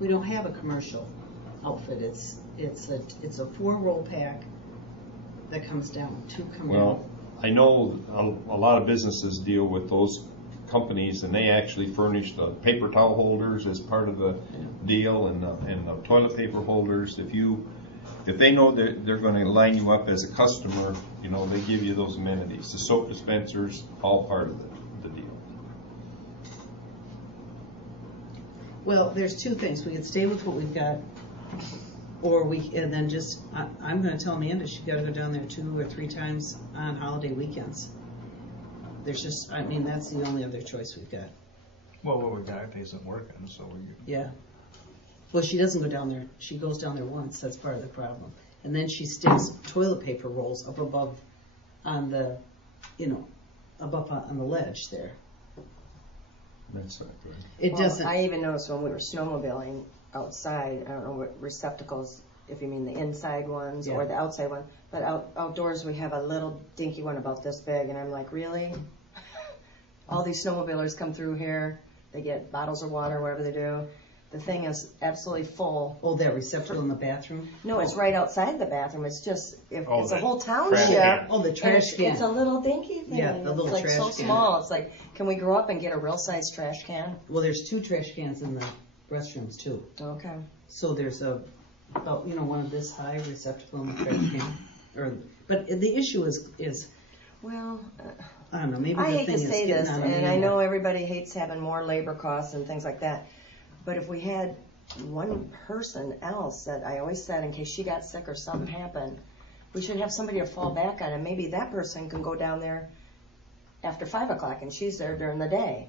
We don't have a commercial outfit. It's a 4-roll pack that comes down, 2 come Well, I know a lot of businesses deal with those companies, and they actually furnish the paper towel holders as part of the deal, and the toilet paper holders. If they know that they're going to line you up as a customer, you know, they give you those amenities. The soap dispensers, all part of the deal. Well, there's 2 things. We could stay with what we've got, or and then just, I'm going to tell Amanda she's got to go down there 2 or 3 times on holiday weekends. There's just, I mean, that's the only other choice we've got. Well, what we got isn't working, so we. Yeah. Well, she doesn't go down there. She goes down there once. That's part of the problem. And then she sticks toilet paper rolls up above on the, above on the ledge there. That's not good. It doesn't. I even noticed when we were snowmobiling outside, I don't know what receptacles, if you mean the inside ones or the outside one, but outdoors we have a little dinky one about this big, and I'm like, really? All these snowmobilers come through here, they get bottles of water, whatever they do. The thing is absolutely full. Oh, that receptacle in the bathroom? No, it's right outside the bathroom. It's just, it's a whole township. Oh, the trash can. It's a little dinky thing. Yeah, the little it's like trash so can. small. It's like, can we grow up and get a real size trash can? Well, there's 2 trash cans in the restrooms too. Okay. So there's about one of this high receptacle in the trash can. But the issue is well, I don't know. Maybe I the hate thing to is say getting this, on and Amanda. I know everybody hates having more labor costs and things like that. But if we had one person else that I always said, in case she got sick or something happened, we should have somebody to fall back on, and maybe that person can go down there after 5 o'clock, and she's there during the day.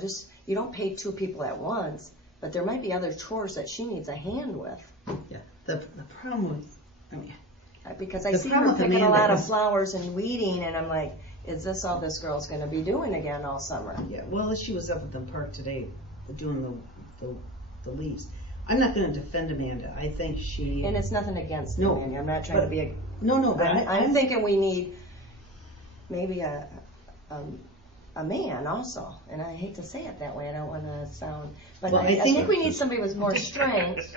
Just you don't pay 2 people at once, but there might be other chores that she needs a hand with. Yeah. The problem with, because I the see problem her with picking a Amanda lot of is- flowers and weeding, and I'm like, is this all this girl's going to be doing again all summer? Yeah. Well, she was up at the park today doing the leaves. I'm not going to defend Amanda. I think she. And it's nothing against Amanda. I'm not trying to be a. No. But I'm thinking we need maybe a man also, and I hate to say it that way. I don't want to sound, but Well, I think we need somebody with more strength.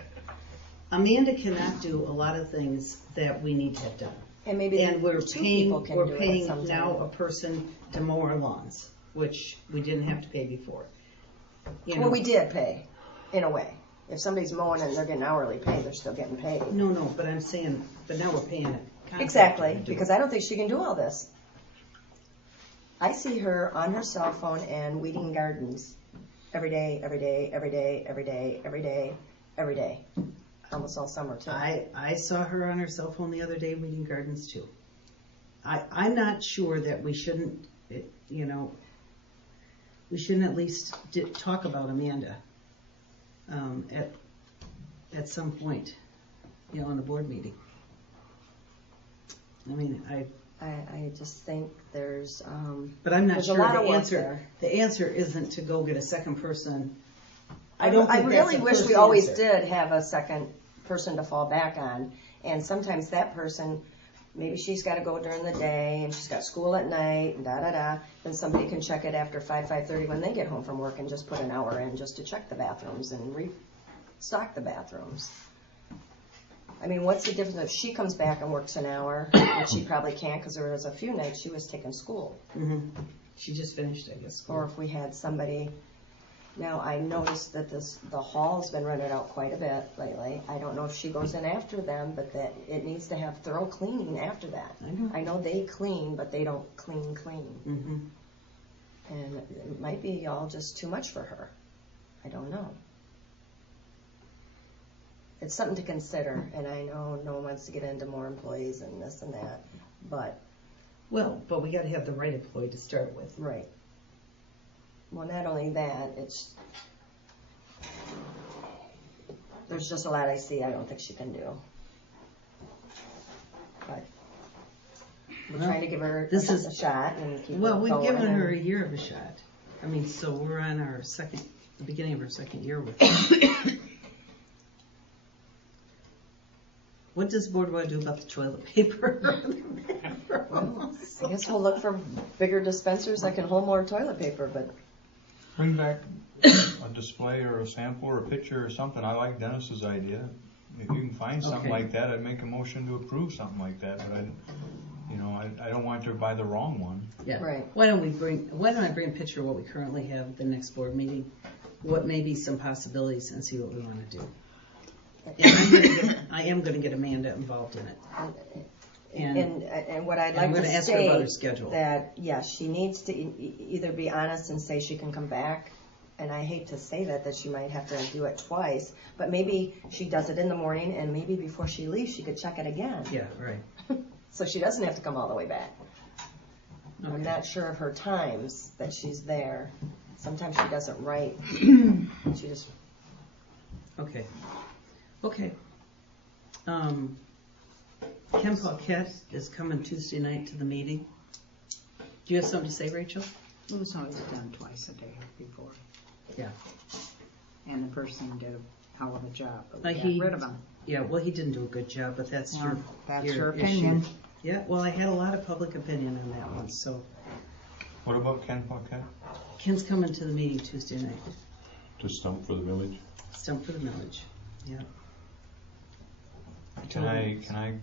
Amanda cannot do a lot of things that we need to have done. And maybe we're 2 paying. people can We're do paying it sometime. now a person to mow our lawns, which we didn't have to pay before. Well, we did pay, in a way. If somebody's mowing and they're getting hourly pay, they're still getting paid. No, but I'm saying, but now we're paying it. Exactly, because I don't think she can do all this. I see her on her cell phone and weeding gardens every day, almost all summer too. I saw her on her cell phone the other day weeding gardens too. I'm not sure that we shouldn't, we shouldn't at least talk about Amanda at some point, in a board meeting. I just think there's. But I'm not there's sure a lot of the work answer. there. The answer isn't to go get a second person. I really wish we always did have a second person to fall back on, and sometimes that person, maybe she's got to go during the day and she's got school at night and then somebody can check it after 5:30 when they get home from work and just put an hour in just to check the bathrooms and restock the bathrooms. What's the difference if she comes back and works an hour, which she probably can't because there was a few nights she was taking school. Mm-hmm. She just finished, I guess. Or if we had somebody. Now, I noticed that the hall's been rented out quite a bit lately. I don't know if she goes in after them, but that it needs to have thorough cleaning after that. I know they clean, but they don't clean. Mm-hmm. And it might be all just too much for her. I don't know. It's something to consider, and I know no one wants to get into more employees and this and that, but... Well, but we got to have the right employee to start with. Right. Well, not only that, there's just a lot I see I don't think she can do. But we're trying to give her a shot and keep her going. Well, we've given her a year of a shot. So we're on the beginning of our second year with her. What does the board want to do about the toilet paper? Well, I guess we'll look for bigger dispensers that can hold more toilet paper, but Bring back a display or a sample or a picture or something. I like Dennis's idea. If you can find something Okay. like that, I'd make a motion to approve something like that, but I don't want to buy the wrong one. Yeah. Right. Why don't I bring a picture of what we currently have at the next board meeting? What may be some possibilities and see what we want to do. And I am going to get Amanda involved in it. And what I'd I'm like going to to ask her about her state schedule. that, yes, she needs to either be honest and say she can come back, and I hate to say that she might have to do it twice, but maybe she does it in the morning, and maybe before she leaves, she could check it again. Yeah, right. So she doesn't have to come all the way back. I'm Okay. not sure of her times that she's there. Sometimes she doesn't write. She just, Okay. Okay. Ken Paquette is coming Tuesday night to the meeting. Do you have something to say, Rachel? It was always done twice a day before, Yeah. and the person did a hell of a job, but we Like got rid of him. Yeah, well, he didn't do a good job, but that's your Well, that's your your issue. opinion. Yeah, well, I had a lot of public opinion on that one, so What about Ken Paquette? Ken's coming to the meeting Tuesday night. To stump for the village. Stump for the millage. Yeah. Can I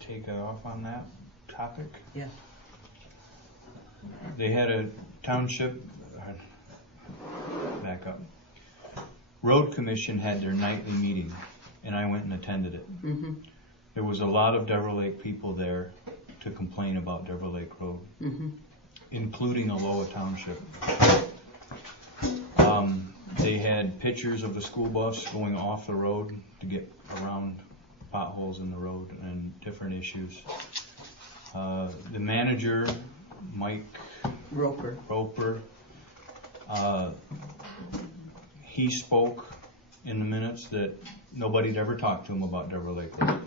take off on that topic? Yeah. They had a township, back up. Road Commission had their nightly meeting, and I went and attended it. Mm-hmm. There was a lot of Dever Lake people there to complain about Dever Lake Road, Mm-hmm. including Aloha Township. They had pictures of the school bus going off the road to get around potholes in the road and different issues. The manager, Mike Roper. He spoke in the minutes that nobody'd ever talked to him about Dever Lake Road.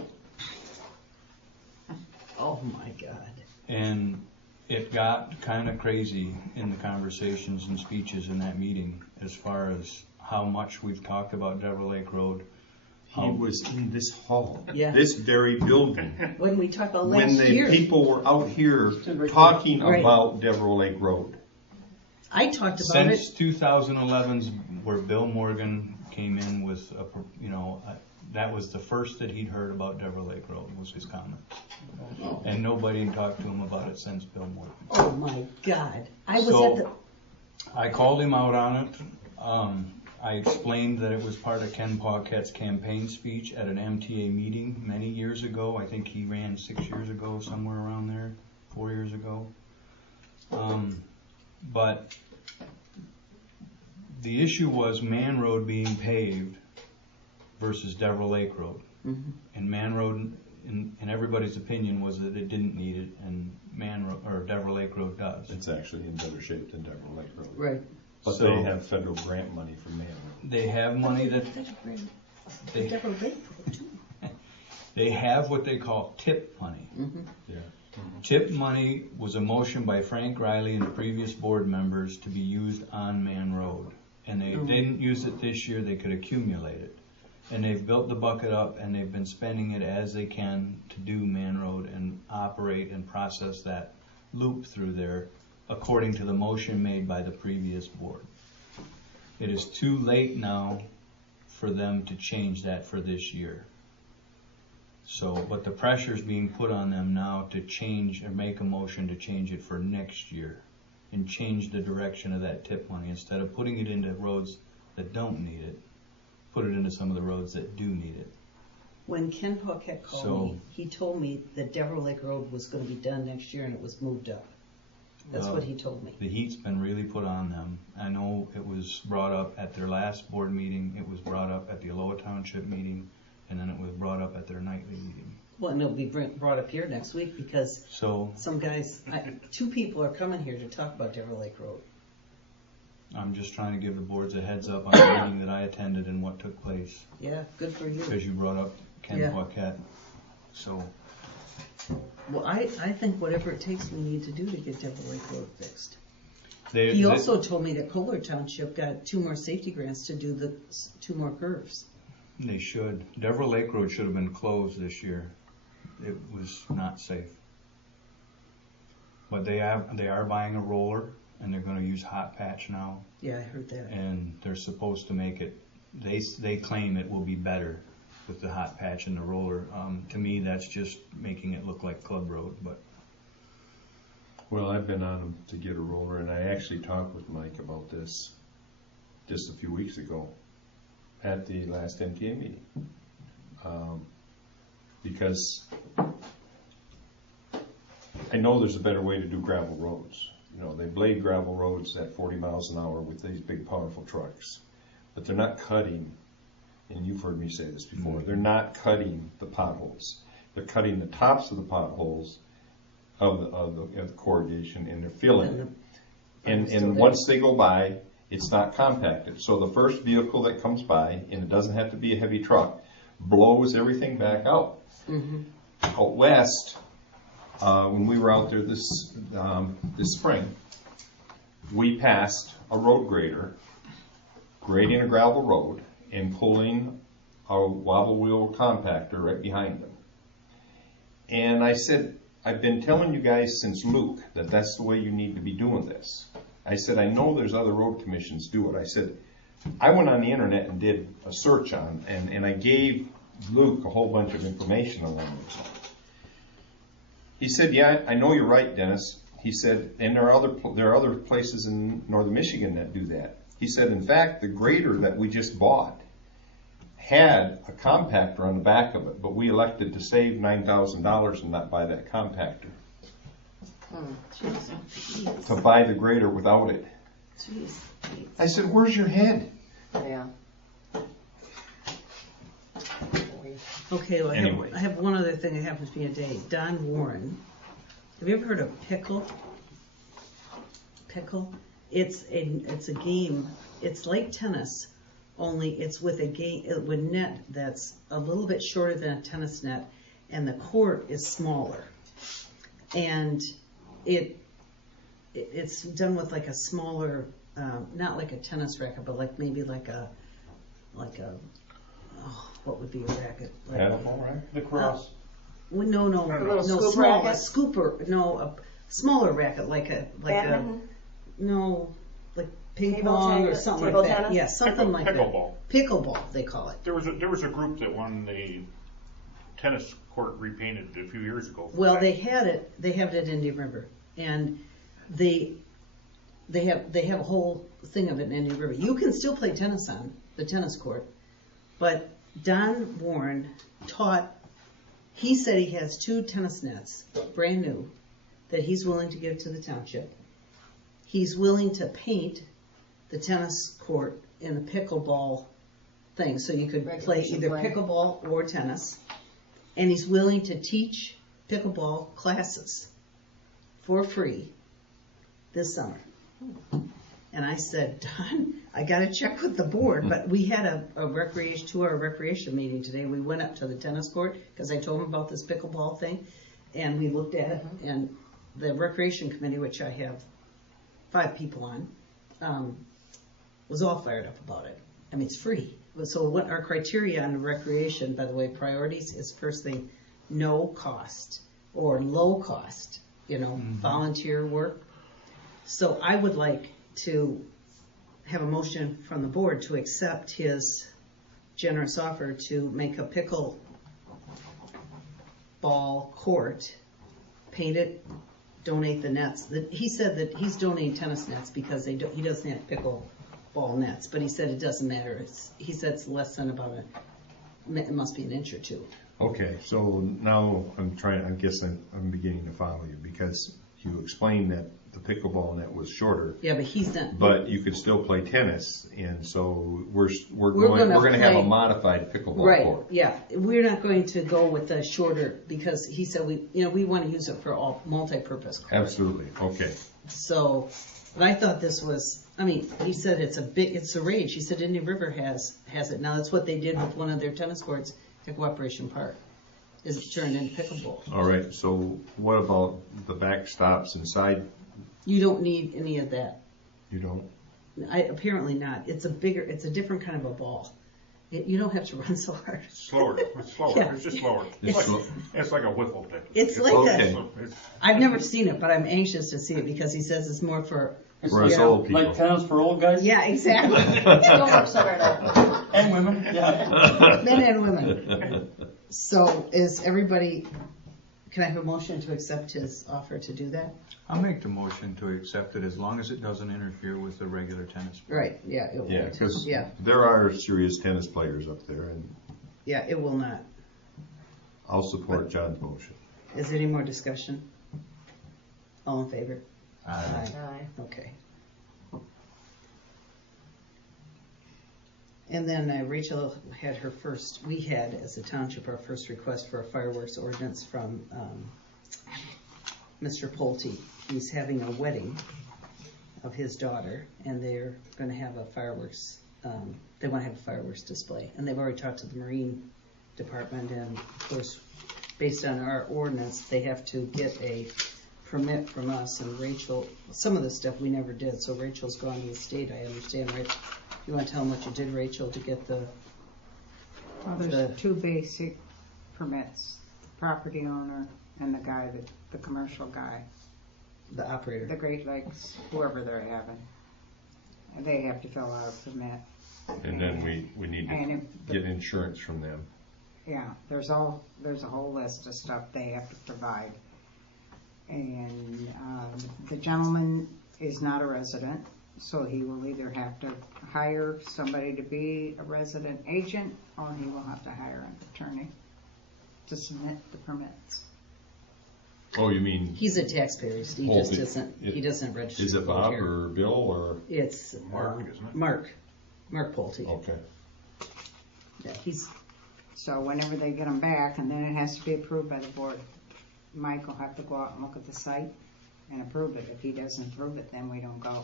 Oh my God. And it got kind of crazy in the conversations and speeches in that meeting as far as how much we've talked about Dever Lake Road. He was in this hall, Yeah. this very building, When we talked about when last the year, people were out here talking Right. about Dever Lake Road. I talked about Since it. 2011's where Bill Morgan came in with, that was the first that he'd heard about Dever Lake Road was his comment. And nobody talked to him about it since Bill Morgan. Oh my God. I was So- at the. I called him out on it. I explained that it was part of Ken Paquette's campaign speech at an MTA meeting many years ago. I think he ran 6 years ago, somewhere around there, 4 years ago. But the issue was Man Road being paved versus Dever Lake Road. Mhm. And Man Road, in everybody's opinion, was that it didn't need it, and Dever Lake Road does. It's actually in better shape than Dever Lake Road. Right. But So- they have federal grant money from Man Road. They have money that They- Deborah Lake too. they have what they call tip money. Mhm. Yeah. Tip money was a motion by Frank Riley and the previous board members to be used on Man Road. And they didn't use it this year, they could accumulate it. And they've built the bucket up and they've been spending it as they can to do Man Road and operate and process that loop through there according to the motion made by the previous board. It is too late now for them to change that for this year. So, but the pressure's being put on them now to change or make a motion to change it for next year and change the direction of that tip money. Instead of putting it into roads that don't need it, put it into some of the roads that do need it. When Ken Paquette called So- me, he told me that Deborah Lake Road was going to be done next year and it was moved up. That's Well, what he told me. The heat's been really put on them. I know it was brought up at their last board meeting, it was brought up at the Aloha Township meeting, and then it was brought up at their nightly meeting. Well, and it'll be brought up here next week because So some guys, two people are coming here to talk about Deborah Lake Road. I'm just trying to give the boards a heads up on the meeting that I attended and what took place, Yeah, good for you. because you brought up Ken Yeah. Paquette. So Well, I think whatever it takes we need to do to get Deborah Lake Road fixed. they, He they- also told me that Kohler Township got 2 more safety grants to do the 2 more curves. They should. Dever Lake Road should have been closed this year. It was not safe. But they are buying a roller, and they're gonna use hot patch now, Yeah, I heard that. and they're supposed to make it, they claim it will be better with the hot patch and the roller. To me, that's just making it look like Club Road, but Well, I've been on them to get a roller, and I actually talked with Mike about this just a few weeks ago at the last MTA meeting. Because I know there's a better way to do gravel roads. You know, they blade gravel roads at 40 miles an hour with these big, powerful trucks. But they're not cutting, and you've heard me say this before, they're not cutting the potholes. They're cutting the tops of the potholes of the corrugation, and they're filling it. And once they go by, it's not compacted. So the first vehicle that comes by, and it doesn't have to be a heavy truck, blows everything back out. Out west, when we were out there this spring, we passed a road grader grading a gravel road and pulling a wobble wheel compactor right behind them. And I said, I've been telling you guys since Luke that that's the way you need to be doing this. I said, I know there's other road commissions do it. I said, I went on the internet and did a search on, and I gave Luke a whole bunch of information along those lines. He said, yeah, I know you're right, Dennis. He said, and there are other places in northern Michigan that do that. He said, in fact, the grader that we just bought had a compactor on the back of it, but we elected to save $9,000 and not buy that compactor. To buy the grader without it. Jeez. I said, where's your head? Yeah. Okay, well, Anyway. I have one other thing that happened to me today. Don Warren. Have you ever heard of pickle? Pickle? It's a game. It's like tennis, only it's with with net that's a little bit shorter than a tennis net, and the court is smaller. And it's done with like a smaller, not like a tennis racket, but like maybe like a what would be a racket? Like, Paddleball racket? Lacrosse. no, little scoop small, racket? a scooper, no, a smaller racket, like Badminton? like ping Table pong or tennis? something Table like that. tennis? Yeah, something like Pickleball. that. Pickleball, they call it. There was a group that won the tennis court repainted a few years ago. Well, they have it at Indian River, and they have a whole thing of it in Indian River. You can still play tennis on the tennis court, but Don Warren he said he has 2 tennis nets, brand new, that he's willing to give to the township. He's willing to paint the tennis court in the pickleball thing, so you could play either pickleball or tennis. And he's willing to teach pickleball classes for free this summer. And I said, Don, I got to check with the board. But we had a 2-hour recreation meeting today. We went up to the tennis court because I told him about this pickleball thing, and we looked at it. And the recreation committee, which I have 5 people on, was all fired up about it. I mean, it's free. So what our criteria on recreation, by the way, priorities is first thing, no cost or low cost, volunteer work. So I would like to have a motion from the board to accept his generous offer to make a pickle ball court, paint it, donate the nets. He said that he's donating tennis nets because he doesn't have pickle ball nets, but he said it doesn't matter. He said it's less than it must be an inch or 2. Okay, so now I guess I'm beginning to follow you, because you explained that the pickleball net was shorter. Yeah, but he's not. But you could still play tennis, and so we're gonna going to have a play- modified pickleball Right, court. yeah. We're not going to go with the shorter because he said we want to use it for all multi-purpose courts. Absolutely. Okay. So, but I thought this was, he said it's a rage. He said Indian River has it. Now that's what they did with one of their tennis courts at Cooperation Park, is it turned into pickleball. All right. So what about the backstops inside? You don't need any of that. You don't? Apparently not. It's a different kind of a ball. You don't have to run so hard. It's slower. Yeah. It's just slower. It's like a wiffle thing. It's like Okay. I've never seen it, but I'm anxious to see it because he says it's more for It's For us like, old people. like tennis for old guys? Yeah, exactly. Still works over there. And women, yeah. Men and women. So is everybody, can I have a motion to accept his offer to do that? I'll make the motion to accept it as long as it doesn't interfere with the regular tennis. Right, yeah, it will. Yeah, because Yeah, there are serious tennis players up there, and yeah, it will not. I'll support John's motion. Is there any more discussion? All in favor? Aye. Aye. Okay. And then Rachel had her first, we had as a township our first request for a fireworks ordinance from Mr. Pulte. He's having a wedding of his daughter, and they're going to have a fireworks, they want to have a fireworks display. And they've already talked to the Marine Department, and of course, based on our ordinance, they have to get a permit from us. And Rachel, some of the stuff we never did, so Rachel's gone to the state, I understand, right? You want to tell them what you did, Rachel, to get the... Well, there's two basic permits, the property owner and the guy, the commercial guy, The operator. the Great Lakes, whoever they're having. And they have to fill out a permit. And then we need And to get insurance from them. Yeah, there's a whole list of stuff they have to provide. And the gentleman is not a resident, so he will either have to hire somebody to be a resident agent, or he will have to hire an attorney to submit the permits. Oh, you mean, He's a taxpayer, he just Pulte. he doesn't register. is it to Bob vote here. or Bill or? It's Mark, isn't it? Mark Pulte. Okay. Yeah, he's, So whenever they get them back, and then it has to be approved by the board, Mike will have to go out and look at the site and approve it. If he doesn't approve it, then we don't go.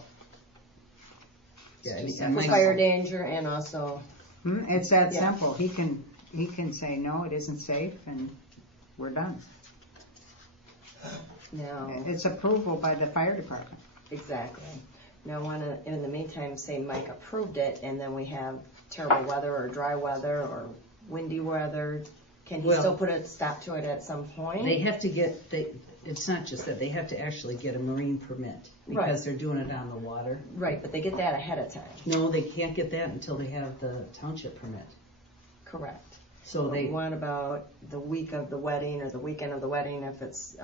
yeah, It's and For Mike's- fire danger and also, It's that Yeah. simple. He can say, no, it isn't safe, and we're done. now, It's approval by the fire department. exactly. Now, in the meantime, say Mike approved it, and then we have terrible weather or dry weather or windy weather, can he Well- still put a stop to it at some point? they have to get, it's not just that, they have to actually get a marine permit, Right. because they're doing it on the water. Right, but they get that ahead of time. No, they can't get that until they have the township permit. Correct. So they, What about the week of the wedding or the weekend of the wedding, if it's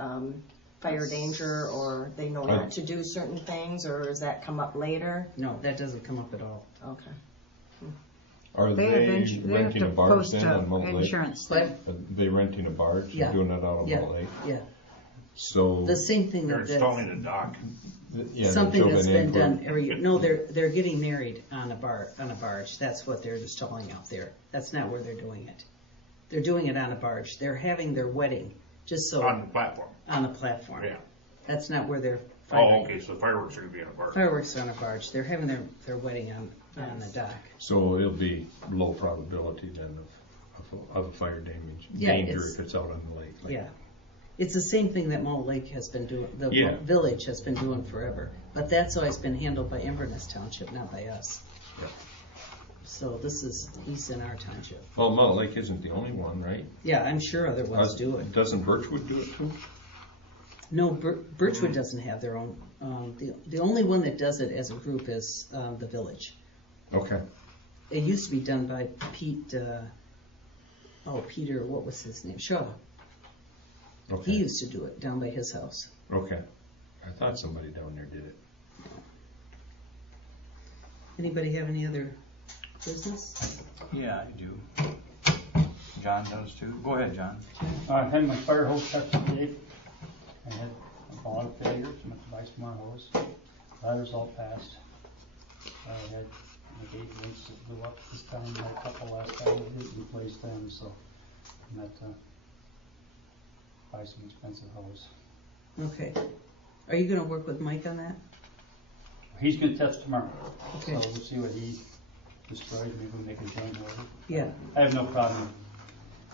fire danger, or they know not to do certain things, or does that come up later? no, that doesn't come up at all. Okay. Are They they have renting to a barge post then on Mullett Lake? insurance. But, Are they renting a barge Yeah. and doing that out on yeah, Mullett Lake? yeah, So, the same thing They're that, installing a dock. yeah, something they're that's building been in done every year. No, they're getting married on a barge. That's what they're installing out there. That's not where they're doing it. They're doing it on a barge. They're having their wedding, just so, On the platform. on a platform. Yeah. That's not where they're Oh, firing. okay, so fireworks are gonna be on a barge. Fireworks are on a barge. They're having their wedding on the dock. So it'll be low probability then of a fire damage, Yeah, danger it's- if it's out on the lake. like- Yeah. It's the same thing that Mullett Lake has been doing, the Yeah. village has been doing forever. But that's always been handled by Inverness Township, not by us. Yeah. So this is, at least in our township. Well, Mullett Lake isn't the only one, right? Yeah, I'm sure other ones do it. Doesn't Birchwood do it too? No, Birchwood doesn't have their own. The only one that does it as a group is the village. Okay. It used to be done by Peter, what was his name? Shaw. Okay. He used to do it down by his house. Okay. I thought somebody down there did it. Anybody have any other business? Yeah, I do. John does too. Go ahead, John. I had my fire hose checked today. I had a lot of failures, went to buy some more hose. Ladders all passed. I had like 8 leaks that blew up this time, and a couple last time, we didn't replace them, so I'm at buy some expensive hose. Okay. Are you gonna work with Mike on that? He's gonna test tomorrow, Okay. so we'll see what he destroys, maybe we'll make a joint order. Yeah. I have no problem.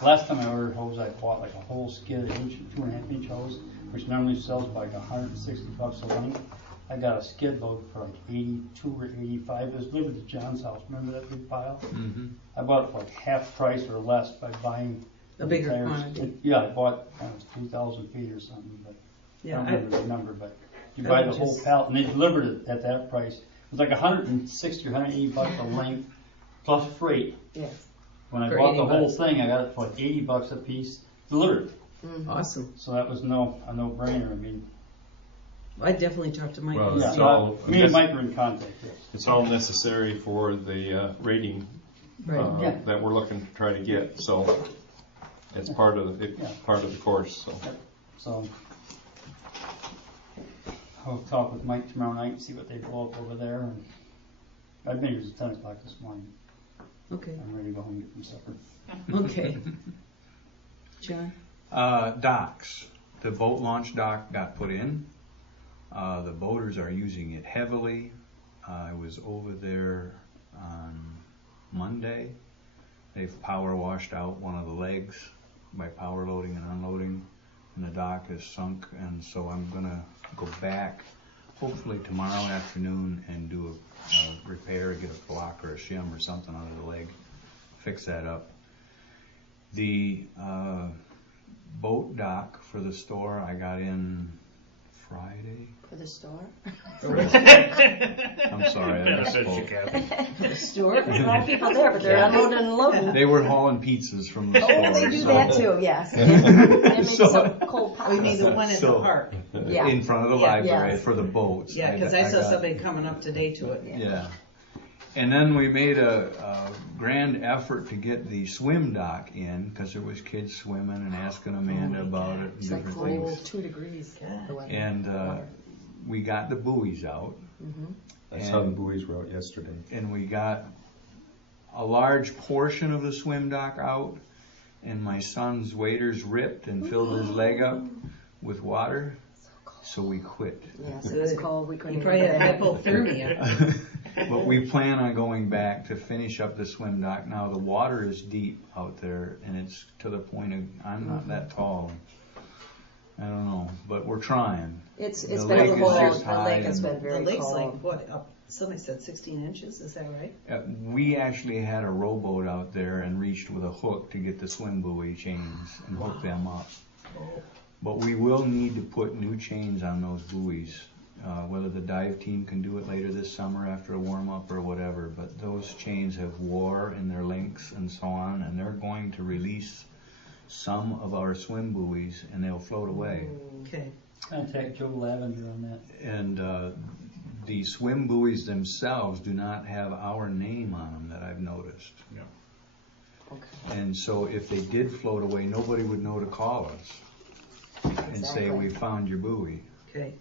Last time I ordered hose, I bought like a whole skid of 2.5 inch hose, which normally sells for like $160 a length. I got a skid load for like 82 or 85. It was delivered to John's house. Remember that big pile? Mm-hmm. I bought it for like half price or less by buying A bigger entire quantity. skid. Yeah, I bought 2,000 feet or something, but I Yeah, don't remember the number. But You buy the whole pallet, and they delivered it at that price. It was like $160 or $180 a length, plus freight. Yes. When I For bought the $80. whole thing, I got it for like $80 a piece delivered. Awesome. So that was a no-brainer. I mean, I definitely talked to Mike. Well, and it's see- all- me and Mike are in contact. Yes. It's all necessary for the rating Right. Yeah. that we're looking to try to get, so it's part of the course, so. So I'll talk with Mike tomorrow night and see what they blow up over there. And I've been here since 10 o'clock this morning. Okay. I'm ready to go home and get some supper. Okay. John? Docks. The boat launch dock got put in. The boaters are using it heavily. I was over there on Monday. They've power washed out one of the legs by power loading and unloading, and the dock is sunk, and so I'm gonna go back hopefully tomorrow afternoon and do a repair, get a block or a shim or something under the leg, fix that up. The boat dock for the store I got in Friday. For the store? I'm sorry, I Benefits you, misspoke. Kathy. Store? There's a lot of people there, but they're unloading and loading. They were hauling pizzas from the store. Oh, they do so- that too, yes. And maybe So- some cold pops. We mean the one at the So- park. Yeah. In front of the Yeah, library yes. for the boats. Yeah, because I saw got- somebody coming up today to it. Yeah. And then we made a grand effort to get the swim dock in, because there was kids swimming and asking Amanda about it and It's like different cold, things. 2 degrees. The weather. And we got the buoys out, I saw the buoys were out yesterday. and we got a large portion of the swim dock out, and my son's waders ripped and filled his leg up with water, so we quit. Yes, it was cold. We couldn't You even probably get had back. hypothermia. But we plan on going back to finish up the swim dock. Now the water is deep out there, and it's to the point of I'm not that tall. I don't know, but we're trying. It's The been lake is cold. just The high lake has and- been The very lake's like, cold. what, up, somebody said 16 inches, is that right? We actually had a rowboat out there and reached with a hook to get the swim buoy chains and hook them up. But we will need to put new chains on those buoys. Whether the dive team can do it later this summer after a warm up or whatever, but those chains have wore in their links and so on, and they're going to release some of our swim buoys and they'll float away. Okay. Contact Joe Lavender on that. And the swim buoys themselves do not have our name on them that I've noticed. Okay. And so if they did float away, nobody would know to call us and say, Exactly. we found your buoy. Okay.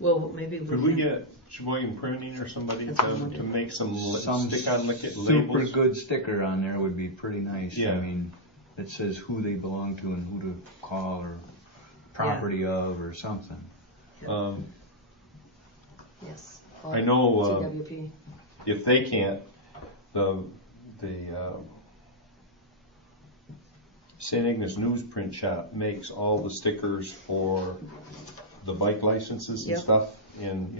Well, maybe we Could we can- get Cheboygan Printing or somebody That's what I'm to wondering. make some Some stick-on super labels? good sticker on there would be pretty nice. Yeah. I mean, that says who they belong to and who to call or property of or something. Yes. I know, TWP. if they can't, the St. Ignace Newsprint Shop makes all the stickers for the bike licenses and Yep. stuff, and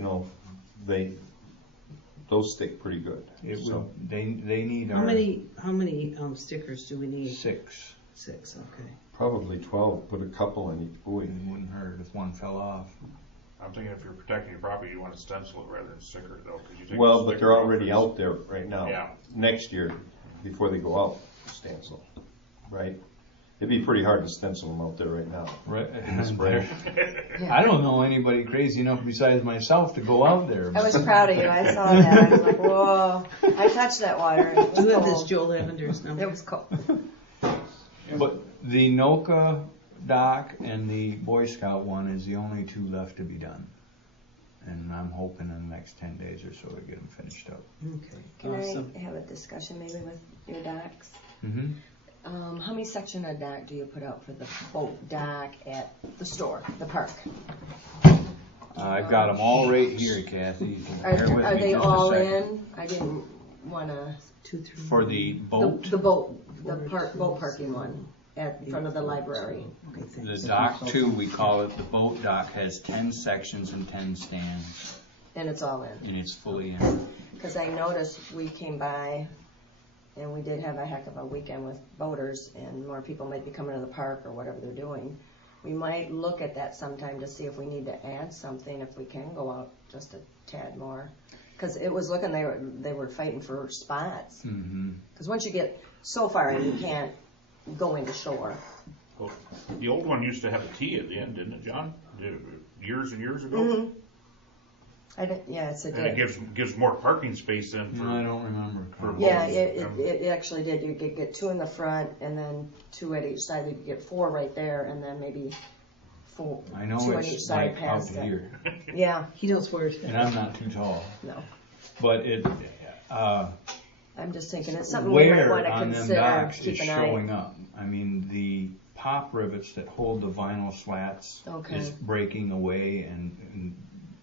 those stick pretty good. It So, would, they need How our many stickers do we need? 6. 6, okay. probably 12, put a couple in each buoy. It wouldn't hurt if one fell off. I'm thinking if you're protecting your property, you want to stencil it rather than sticker it though, because you take Well, the but sticker they're off, already it's- out there right now. Yeah. Next year, before they go out, stencil, right? It'd be pretty hard to stencil them out there right now. Right. In the spring. I don't know anybody crazy enough besides myself to go out there. I was proud of you. I saw that. I was like, whoa. I touched that water. It was Do you have this cold. Joe Lavender's number? It was cold. But the NOCA dock and the Boy Scout one is the only 2 left to be done. And I'm hoping in the next 10 days or so to get them finished up. Okay. Can Awesome. I have a discussion maybe with your docks? Mm-hmm. How many section of dock do you put out for the boat dock at the store, the park? I've got them all right here, Kathy. Bear with Are me they just a all second. in? I didn't wanna, 2, 3. For the boat, the boat, the boat parking one in front of the library. Okay, the thanks. dock 2, we call it, the boat dock has 10 sections and 10 stands, And it's all in. and it's fully in. Because I noticed we came by and we did have a heck of a weekend with boaters and more people might be coming to the park or whatever they're doing. we might look at that sometime to see if we need to add something, if we can go out just a tad more. Because it was looking, they were fighting for spots. Because once you get so far in, you can't go into shore. Well, the old one used to have a T at the end, didn't it, John? Years and years ago? Yes, it And it did. gives more parking space then for. I don't remember. For Yeah, both. it actually did. You could get 2 in the front and then 2 at each side. You could get 4 right there and then maybe 4, I know 2 on each it's side like out past to it. here, Yeah, He knows where it's and I'm not too tall, no. but it, I'm just thinking it's something we might where want to on them consider, docks is keep an eye. showing up. I mean, the pop rivets that hold the vinyl slats Okay. is breaking away and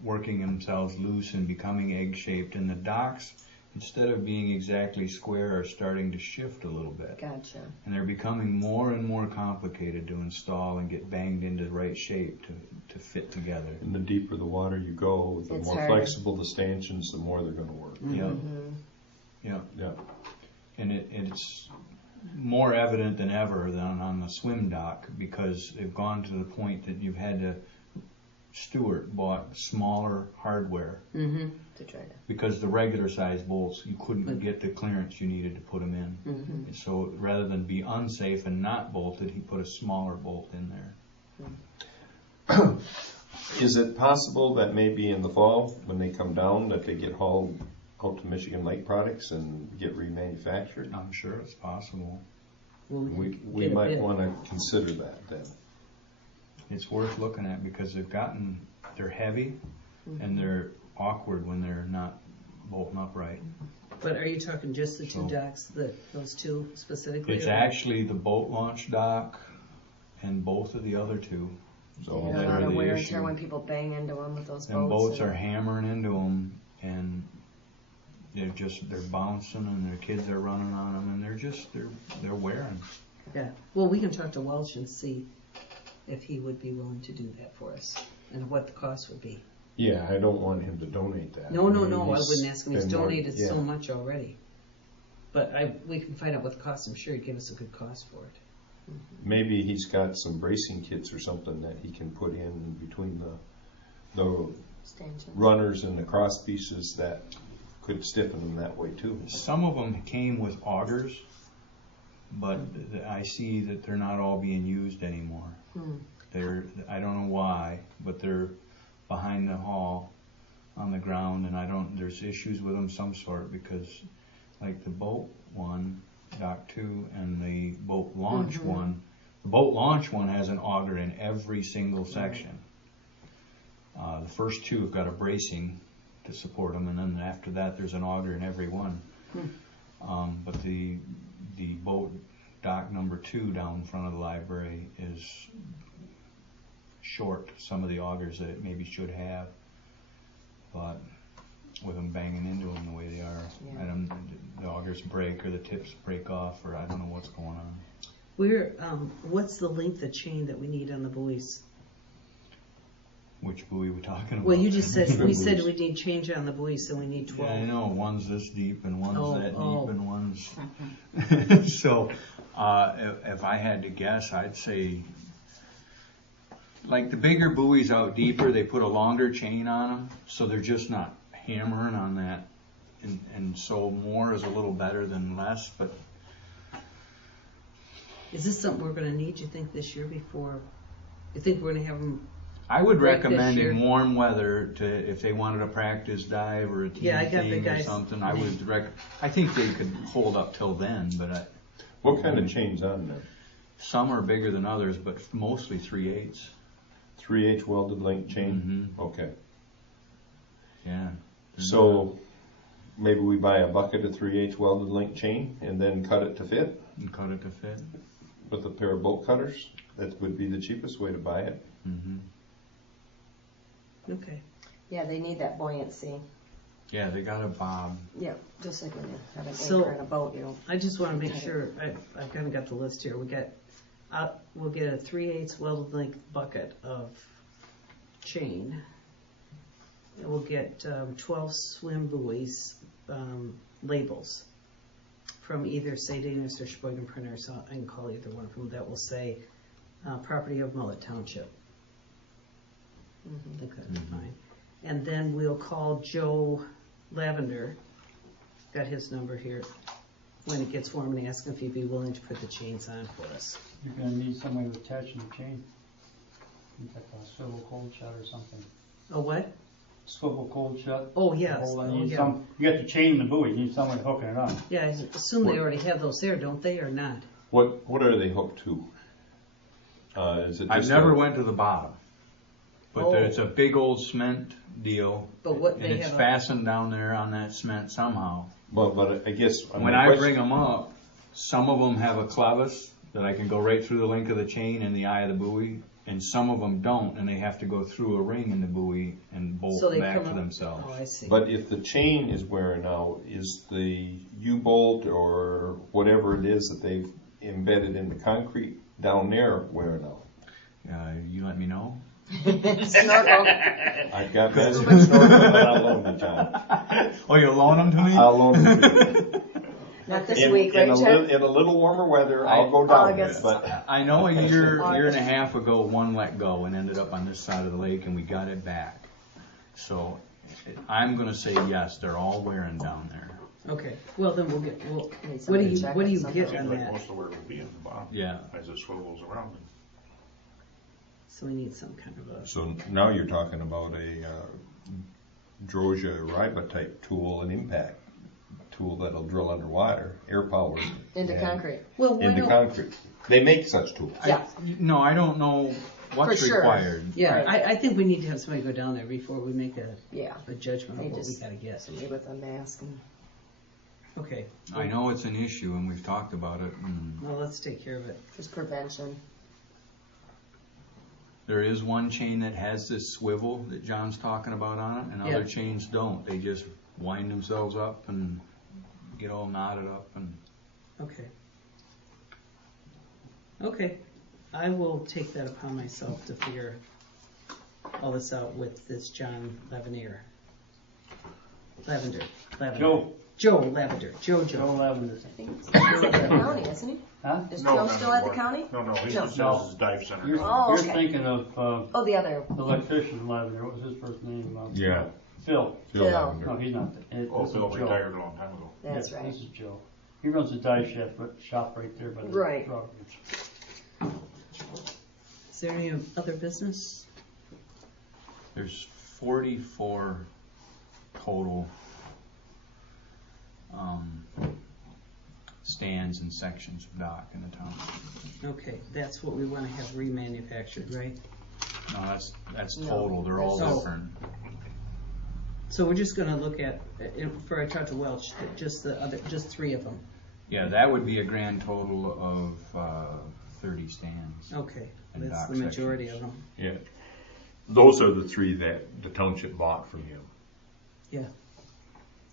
working themselves loose and becoming egg-shaped, and the docks, instead of being exactly square, are starting to shift a little bit. Gotcha. And they're becoming more and more complicated to install and get banged into the right shape to fit together. And the deeper the water you go, the It's more harder. flexible the stanchions, the more they're gonna work. Yeah. Yeah. Yeah. And it's more evident than ever than on the swim dock, because they've gone to the point that you've had to, Stewart bought smaller hardware To try to. because the regular size bolts, you couldn't get the clearance you needed to put them in. And so rather than be unsafe and not bolted, he put a smaller bolt in there. Is it possible that maybe in the fall, when they come down, that they get hauled out to Michigan Lake Products and get remanufactured? I'm sure it's possible. We get a might bid. want to consider that then. It's worth looking at because they're heavy and they're awkward when they're not bolting upright. But are you talking just the 2 So- docks, those 2 specifically? It's or- actually the boat launch dock and both of the other 2. So And a that lot are of the wear and issue. tear when people bang into them with those Them boats. boats are hammering into them, and they're bouncing, and their kids are running on them, and they're wearing. Yeah, well, we can talk to Welch and see if he would be willing to do that for us, and what the cost would be. Yeah, I don't want him to donate that. No, I I he's wouldn't ask him, he's been more- donated yeah. so much already. But we can find out what the cost, I'm sure he'd give us a good cost for it. Maybe he's got some bracing kits or something that he can put in between the Stanchion. runners and the cross pieces that could stiffen them that way too. Some of them came with augers, but I see that they're not all being used anymore. I don't know why, but they're behind the hall on the ground, and there's issues with them some sort, because like the boat one, dock 2, and the boat launch one, the boat launch one has an auger in every single section. The first 2 have got a bracing to support them, and then after that there's an auger in every one. But the boat dock number 2 down in front of the library is short some of the augers that it maybe should have, but with them banging into them the way they are, the augers break or the tips break off, or I don't know what's going on. What's the length of chain that we need on the buoys? Which buoy we talking about? Well, you just said, we said Buoys. we need change on the buoys, so we need 12. Yeah, I know, one's this deep and one's that Oh. deep and one's... So, if I had to guess, I'd say, like the bigger buoys out deeper, they put a longer chain on them, so they're just not hammering on that. And so more is a little better than less, but Is this something we're gonna need, you think, this year before? You think we're gonna have them? I would Like this recommend year? in warm weather if they wanted a practice dive or a team Yeah, I got the thing or guys. something. I think they could hold up till then, but What kind of chains on them? some are bigger than others, but mostly 3/8. 3/8 welded link chain? Okay. Yeah. So maybe we buy a bucket of 3/8 welded link chain and then cut it to fit And cut it to fit. with a pair of bolt cutters. That would be the cheapest way to buy it. Okay. Yeah, they need that buoyancy. Yeah, they got a bob. Yeah, just like when you have an So- anchor in a boat, I just wanna make sure, I've kinda got the list here, we'll get a 3/8 welded link bucket of chain. And we'll get 12 swim buoys, labels from either St. Agnes or Cheboygan Printers. I can call either one of them. That will say property of Mullett Township. I think that'd be fine. And then we'll call Joe Lavender, got his number here, when it gets warm, and ask him if he'd be willing to put the chains on for us. You're gonna need somebody to attach the chain. Like a swivel cold shut or something. Oh, what? Swivel cold shut. Oh, yes. Hold on, Oh, you need yeah. you got the chain and the buoy, you need someone hooking it on. Yeah, I assume they already have those there, don't they, or not? What are they hooked to? Is it I've just never a- went to the bottom, but Oh. there's a big old cement deal, But what and they it's have, fastened down there on that cement somehow. But I guess When I bring them up, some of them have a clevis that I can go right through the link of the chain in the eye of the buoy, and some of them don't, and they have to go through a ring in the buoy and bolt so they back come to up. themselves. Oh, I see. But if the chain is wearing out, is the U-bolt or whatever it is that they've embedded in the concrete down there wearing out? You let me know. Snorkel. I've got measured snorkel, but I'll loan you, John. Oh, you'll loan them to me? I'll loan them to you. Not this week, right, in Chad? in a little warmer weather, I'll go down there. August. But I know a year and a half ago, one let go and ended up on this side of the lake, and we got it back. So I'm going to say yes, they're all wearing down there. Okay, well, then we'll get, Need what do somebody to you, check what do on you something. get Seems on like that? most of where it would be in the bottom. Yeah. As it swivels around. So we need some kind of a, so now you're talking about a Drosia Riba type tool, an impact tool that'll drill underwater, air powered. Into and concrete. well, why Into don't, concrete. They make such tools. Yeah. No, I don't know what's For sure. required. yeah, Right. I think we need to have somebody go down there before we make Yeah. a judgment They of what we just- gotta get. Somebody with a mask and Okay, I know it's an issue, and we've talked about it. And well, let's take care of it. just prevention. there is one chain that has this swivel that John's talking about on it, and Yeah. other chains don't. They just wind themselves up and get all knotted up. And Okay. Okay, I will take that upon myself to figure all this out with this John Lavender. Joe Lavender. Joe Lavender. I think he's still at the county, isn't he? Huh? Is No, Joe not still at the anymore. county? No, he No. just sells his dive center. You're, Oh, you're okay. thinking of Oh, the other. the electrician Lavender. What was his first name? Yeah. Phil. Phil. Lavender. No, he's not. Oh, This is Phil Joe. retired a long time ago. That's Yeah, right. This is Joe. He runs a dive shop right there by the Right. drawbridge. Is there any other business? there's 44 total stands and sections of dock in the town. Okay, that's what we wanna have remanufactured, right? No, that's No. total. They're all Oh. different. So we're just gonna look at, before I talk to Welch, just just 3 of them. Yeah, that would be a grand total of 30 stands. Okay, And that's dock the majority sections. of them. Yeah. Those are the 3 that the township bought from him. Yeah.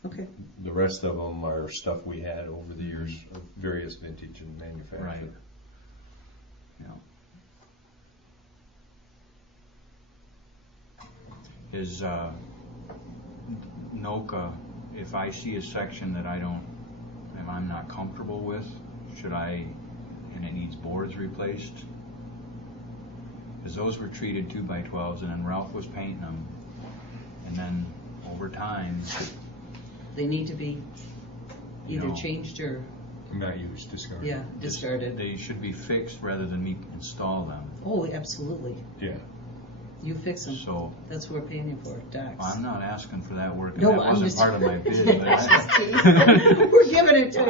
Okay, The rest of them are stuff we had over the years of various vintage and manufacture. Right. Yeah. Is NOCA, if I see a section that if I'm not comfortable with, and it needs boards replaced? Because those were treated 2x12s, and then Ralph was painting them, and then over time, they need to be either No. changed or, Not used, discarded. yeah, discarded. they should be fixed rather than me install them. Oh, absolutely. Yeah. You fix them. So That's what we're paying you for, docks. I'm not asking for that work, and No, that I'm wasn't just- part of my bid. But We're giving it to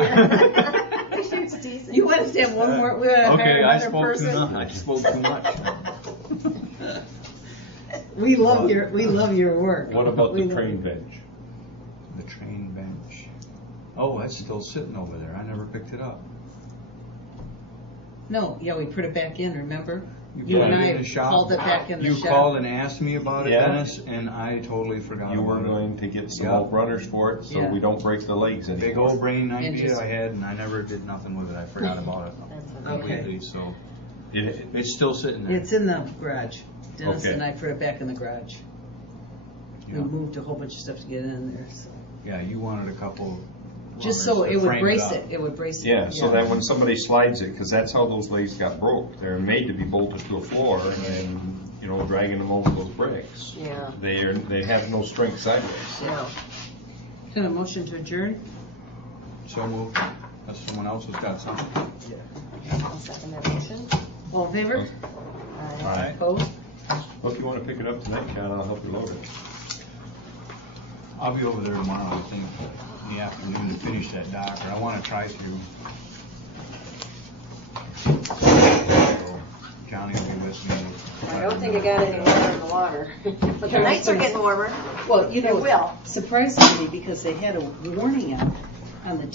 you. She's teasing. You want us to have one more, we want to hire Okay, I another spoke person? too much. I spoke too much. We love your work. What about We the love train it. bench? The train bench. Oh, that's still sitting over there. I never picked it up. No, yeah, we put it back in, remember? You put and it in I the shop. called it back in the You shop. called and asked me about it, Yeah. Dennis, and I totally forgot You were about it. going to get some Yeah. old runners for it, so Yeah. we don't break the legs anymore. Big old brain And idea just- I had, and I never did nothing with it. I forgot about it That's completely. So It- it's still sitting there. It's in the garage. Dennis Okay. and I put it back in the garage. We Yeah. moved a whole bunch of stuff to get in there, so. Yeah, you wanted a couple Just so runners it to would frame brace up. it would brace it. Yeah, so that when somebody slides it, because that's how those legs got broke. They're made to be bolted to a floor and, you know, dragging them over those bricks. Yeah. They have no strength sideways. Yeah. Can a motion to adjourn? So moved. Unless someone else has got something. I'll second that motion. All in favor? Aye. Opposed? Well, if you want to pick it up tonight, Ken, I'll help you load it. I'll be over there tomorrow, I think, in the afternoon to finish that dock, or I want to try to. So Johnny will be with me. I don't think it got any warmer in the water. But the nights are getting warmer. Well, you know, It will. surprisingly, because they had a warning on the